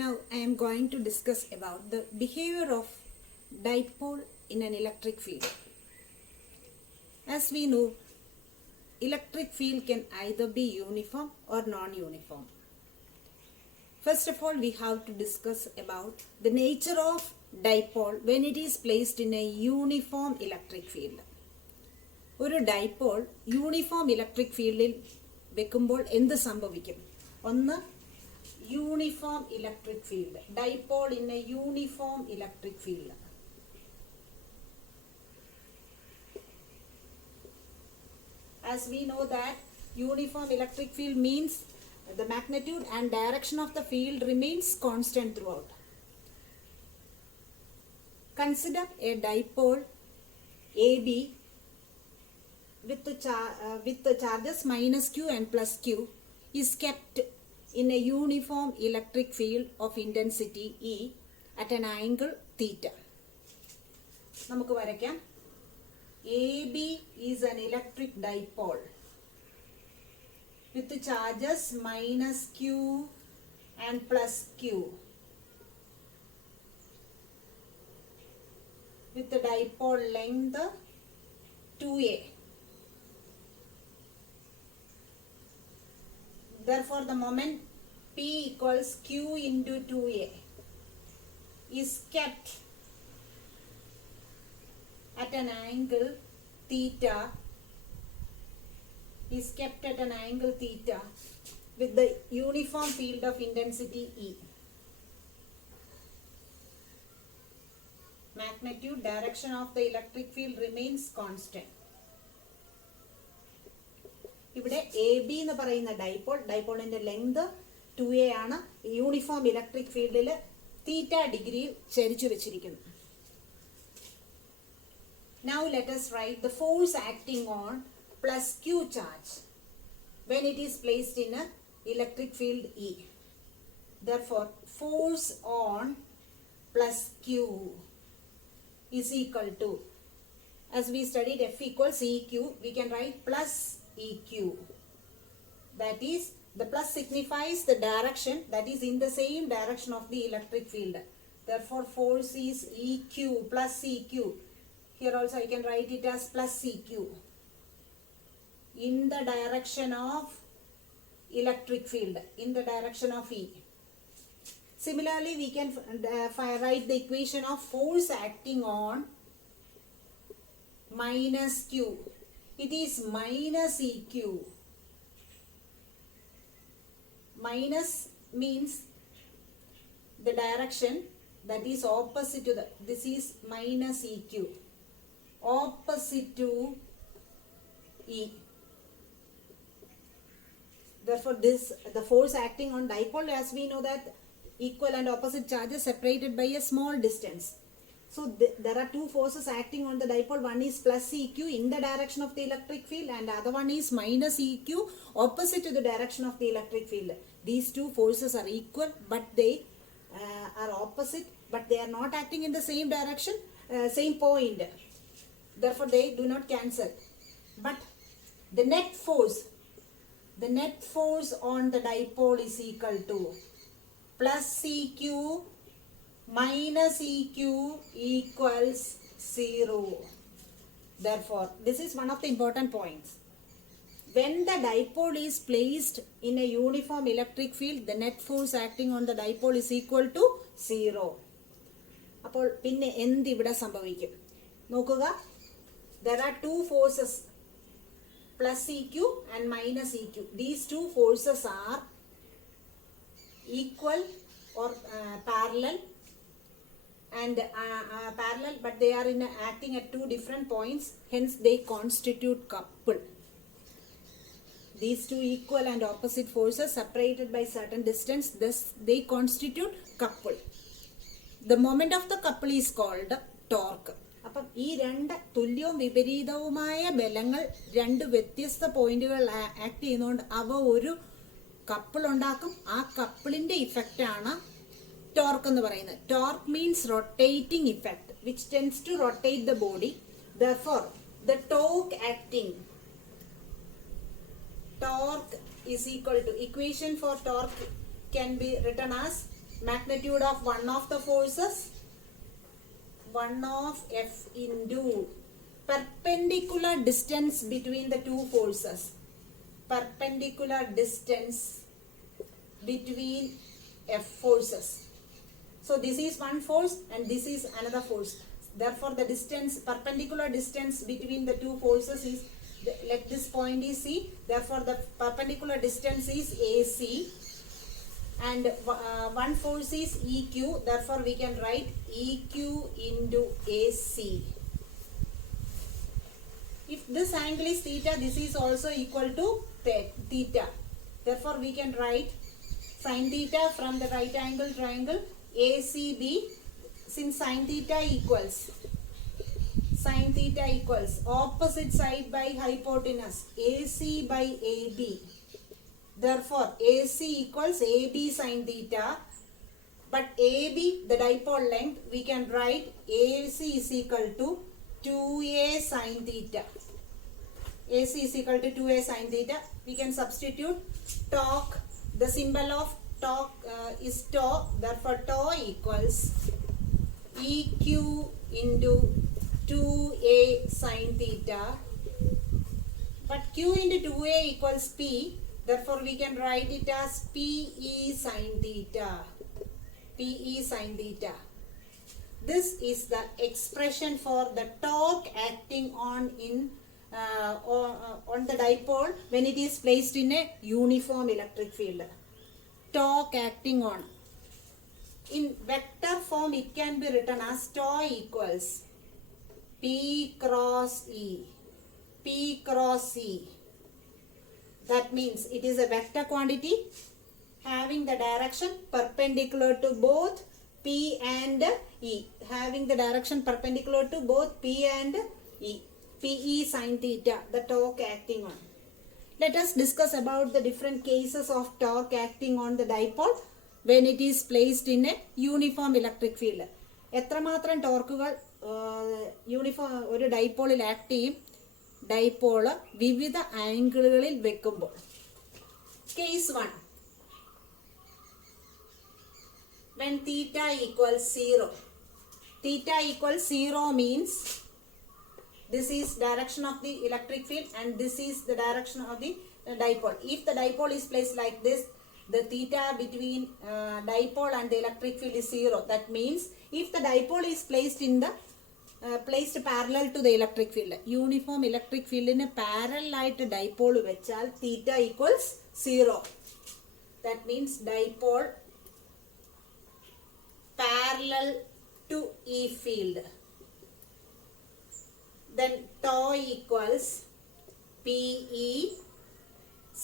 Now I am going to discuss about the behavior of dipole in an electric field. As we know, electric field can either be uniform or non-uniform. First of all, we have to discuss about the nature of dipole when it is placed in a uniform electric field. ഒരു dipole uniform electric ഫീൽഡിൽ വെക്കുമ്പോൾ എന്ത് സംഭവിക്കും? ഒന്ന്, uniform electric field, dipole in A uniform electric field. As we know that uniform electric field means the magnitude and direction of the field remains constant throughout. Consider a dipole AB with the charges minus q and plus q is kept in a uniform electric field of intensity E at an angle theta. നമുക്ക് വരയ്ക്കാം. AB is an electric dipole with the charges minus q and plus q with the dipole length 2a. Therefore, the moment P equals Q into 2A is kept at an angle theta, with the uniform field of intensity E. Magnitude, direction of the electric field remains constant. ഇവിടെ A B എന്ന് പറയുന്ന ഡൈപോളിന്റെ length 2a ആണ്. Uniform electric ഫീൽഡിൽ തീറ്റ ഡിഗ്രിയിൽ ചരിച്ചു വെച്ചിരിക്കുന്നു. Now let us write the force acting on plus q charge when it is placed in a electric field E. Therefore, force on plus q is equal to, as we studied F equals EQ, we can write plus EQ. That is, the plus signifies the direction, that is in the same direction of the electric field. Therefore, force is EQ plus EQ. Here also I can write it as plus EQ. In the direction of electric field, in the direction of E. Similarly, we can write the equation of force acting on minus Q. It is minus EQ. Minus means the direction that is opposite to the, this is minus EQ, opposite to E. Therefore, the force acting on dipole, as we know that equal and opposite charges separated by a small distance. So there are two forces acting on the dipole. One is plus EQ in the direction of the electric field, and the other one is minus EQ opposite to the direction of the electric field. These two forces are equal, but they are opposite, but they are not acting in the same direction, same point. Therefore, they do not cancel. But the net force on the dipole is equal to plus EQ minus EQ equals 0. Therefore, this is one of the important points. When the dipole is placed in a uniform electric field, the net force acting on the dipole is equal to 0. അപ്പോൾ പിന്നെ എന്ത് ഇവിടെ സംഭവിക്കും നോക്കുക. There are two forces, plus EQ and minus EQ. These two forces are equal or parallel, but they are acting at two different points, hence they constitute couple. These two equal and opposite forces separated by certain distance, thus they constitute couple. The moment of the couple is called torque. അപ്പം ഈ രണ്ട് തുല്യവും വിപരീതവുമായ ബലങ്ങൾ രണ്ട് വ്യത്യസ്ത പോയിന്റുകൾ act ചെയ്യുന്നതുകൊണ്ട് അവ ഒരു കപ്പിൾ ഉണ്ടാക്കും. ആ കപ്പിളിന്റെ ഇഫക്റ്റ് ആണ് torque എന്ന് പറയുന്നത്. Torque means rotating effect which tends to rotate the body. Therefore, the torque is equal to, equation for torque can be written as magnitude of one of the forces, 1 of F into perpendicular distance between the two forces, perpendicular distance between F forces. So this is one force and this is another force. Therefore the distance, perpendicular distance between the two forces is, let this point is C. Therefore the perpendicular distance is AC, and one force is EQ. Therefore we can write EQ into AC. If this angle is theta, this is also equal to theta. Therefore we can write sin theta from the right angle triangle ACB. Since sin theta equals opposite side by hypotenuse, AC by AB. Therefore AC equals AB sin theta, but AB, the dipole length, we can write AC is equal to 2A sin theta. AC is equal to 2A sin theta. We can substitute torque. The symbol of torque is tau. Therefore tau equals EQ into 2A sin theta. But Q into 2A equals P. Therefore we can write it as PE sin theta. PE sin theta. This is the expression for the torque acting on the dipole when it is placed in a uniform electric field. Torque acting on. In vector form it can be written as tau equals P cross E. P cross E. That means it is a vector quantity having the direction perpendicular to both P and E. Having the direction perpendicular to both P and E. PE sin theta, the torque acting on. Let us discuss about the different cases of torque acting on the dipole when it is placed in a uniform electric field. എത്രമാത്രം ടോർക്കുകൾ uniform ഒരു ഡൈപോളിൽ act ചെയ്യും? Dipole വിവിധ ആംഗിളുകളിൽ വെക്കുമ്പോൾ. Case 1. When theta equals 0. Theta equals 0 means this is direction of the electric field and this is the direction of the dipole. If the dipole is placed like this, the theta between dipole and the electric field is 0. That means if the dipole is placed in the placed parallel to the electric field, uniform electric field in a parallel light dipole vechal theta equals 0. That means dipole parallel to E field. Then tau equals PE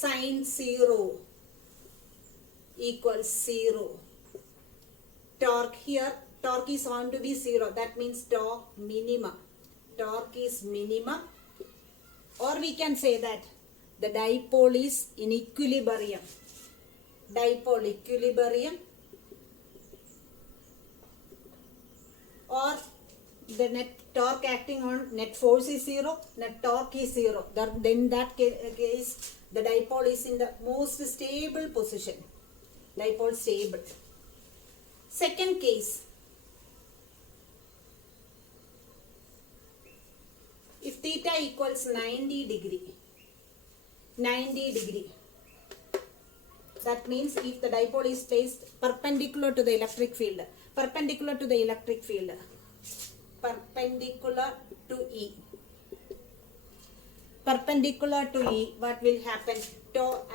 sin 0 equals 0. Torque here, torque is found to be 0. That means torque minimum. Torque is minimum. Or we can say that the dipole is in equilibrium. Dipole equilibrium. Or the net torque acting on net force is 0, net torque is 0. Then that case the dipole is in the most stable position. Dipole stable. Second case. If theta equals 90 degree. That means if the dipole is placed perpendicular to the electric field. Perpendicular to E. Perpendicular to E, what will happen?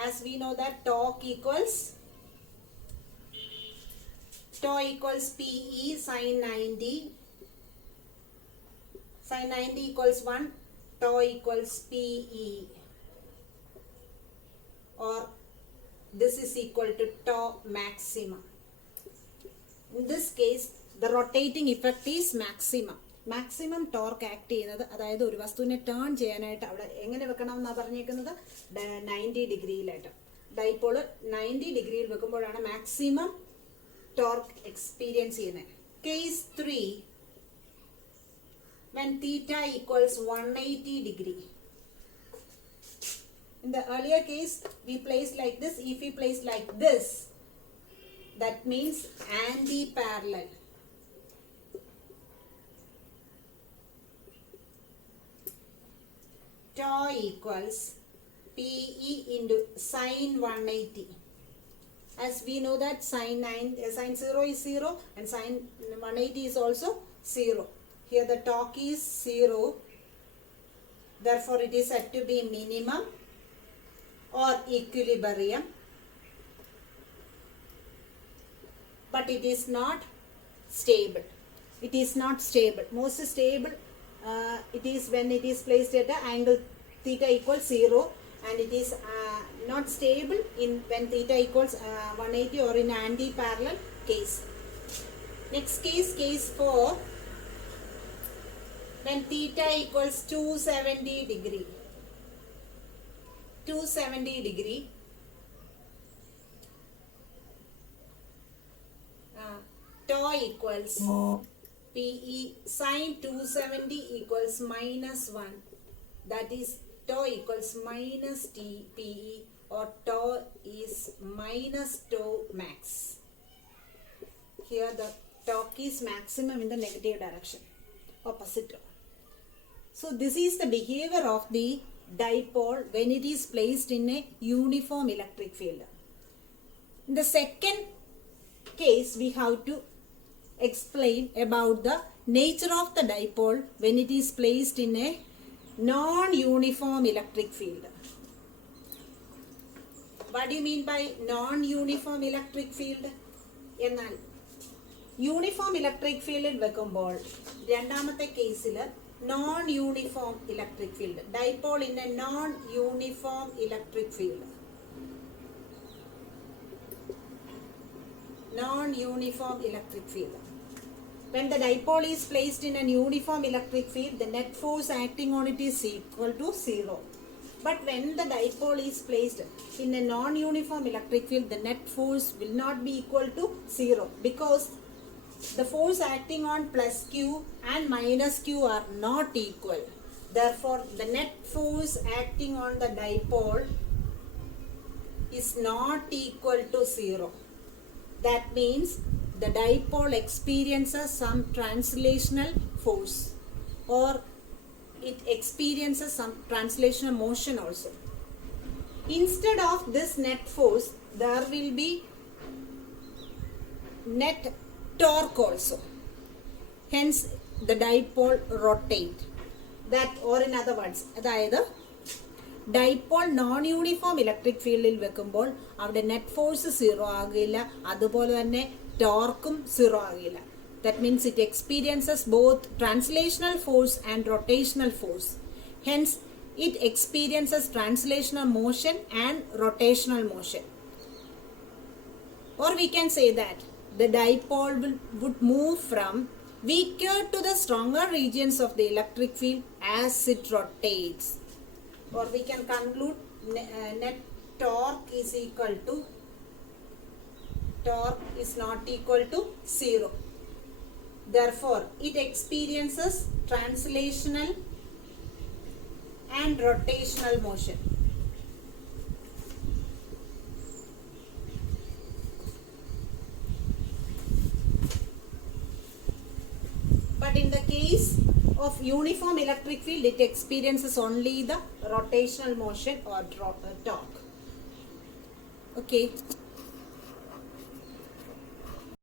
As we know that torque equals PE sin 90. Sin 90 equals 1. Tau equals PE. Or this is equal to tau maximum. In this case, the rotating effect is maximum. Maximum torque act ചെയ്യുന്നത്, അതായത് ഒരു വസ്തുവിനെ turn ചെയ്യാനായിട്ട് അവിടെ എങ്ങനെ വെക്കണം എന്നാണ് പറഞ്ഞേക്കുന്നത്? 90 ഡിഗ്രിയിലായിട്ട്. ഡൈപോള് 90 ഡിഗ്രിയിൽ വെക്കുമ്പോഴാണ് മാക്സിമം ടോർക്ക് എക്സ്പീരിയൻസ് ചെയ്യുന്നത്. Case 3. when theta equals 180 degree. In the earlier case, we placed like this. If we place like this, That means anti-parallel. Tau equals PE into sine 180. As we know that sine 0 is 0 and sine 180 is also 0. Here the torque is 0. Therefore it is said to be minimum or equilibrium. But it is not stable. It is not stable. Most stable it is when it is placed at an angle theta equals 0, and it is not stable in when theta equals 180 or in anti-parallel case. Next case, case 4, when theta equals 270 degree. 270 degree. Tau equals PE sine 270 equals minus 1. That is tau equals minus T PE, or tau is minus tau max. Here the torque is maximum in the negative direction, opposite. So this is the behavior of the dipole when it is placed in a uniform electric field. In the second case, we have to explain about the nature of the dipole when it is placed in a non-uniform electric field. What do you mean by non-uniform electric field? എന്നാൽ uniform electric ഫീൽഡിൽ വെക്കുമ്പോൾ രണ്ടാമത്തെ കേസിൽ non uniform electric field, dipole in A non uniform electric field. Non-uniform electric field. When the dipole is placed in an uniform electric field, the net force acting on it is equal to 0. But when the dipole is placed in a non-uniform electric field, the net force will not be equal to 0, because the force acting on plus Q and minus Q are not equal. Therefore, the net force acting on the dipole is not equal to 0. That means the dipole experiences some translational force, or it experiences some translational motion also. Instead of this net force, there will be net torque also. Hence the dipole rotate. That, or in other words, അതായത് dipole non uniform electric ഫീൽഡിൽ വെക്കുമ്പോൾ അവിടെ net force 0 ആകില്ല, അതുപോലെ തന്നെ ടോർക്കും 0 ആകില്ല. That means it experiences both translational force and rotational force. Hence, it experiences translational motion and rotational motion. Or we can say that the dipole would move from weaker to the stronger regions of the electric field as it rotates. Or we can conclude net torque is equal to, torque is not equal to 0. Therefore, it experiences translational and rotational motion. But in the case of uniform electric field, it experiences only the rotational motion or torque. Okay.